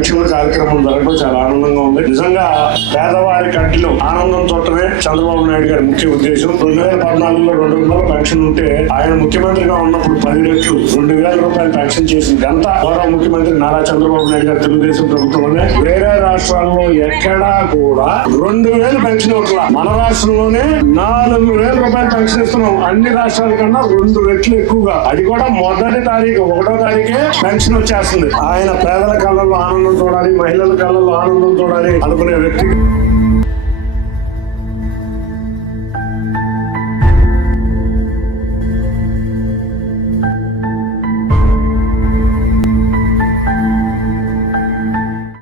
సంక్షేమ కార్యక్రమం జరగడం చాలా ఆనందంగా ఉంది. నిజంగా పేదవారి కంటిలో ఆనందం చూడటమే చంద్రబాబు నాయుడు గారి ముఖ్య ఉద్దేశం. 2014లో 2,000 పెన్షన్ ఉంటే ఆయన ముఖ్యమంత్రిగా ఉన్నప్పుడు 10 రెట్లు 2,000 రూపాయలు పెన్షన్ చేసిన ఘనత గౌరవ ముఖ్యమంత్రి నారా చంద్రబాబు నాయుడు గారు తెలుగుదేశం ప్రభుత్వంలోనే. వేరే రాష్ట్రాల్లో ఎక్కడా కూడా 2,000 పెన్షన్ ఇవ్వట్లా. మన రాష్ట్రంలోనే 4,000 రూపాయలు పెన్షన్ ఇస్తున్నాం. అన్ని రాష్ట్రాల కన్నా 2 రెట్లు ఎక్కువగా. అది కూడా మొదటి తారీఖు 1వ తారీఖే పెన్షన్ వచ్చేస్తుంది. ఆయన పేదల కళ్ళల్లో ఆనందం చూడాలి, మహిళల కళ్ళల్లో ఆనందం చూడాలి అనుకునే వ్యక్తి.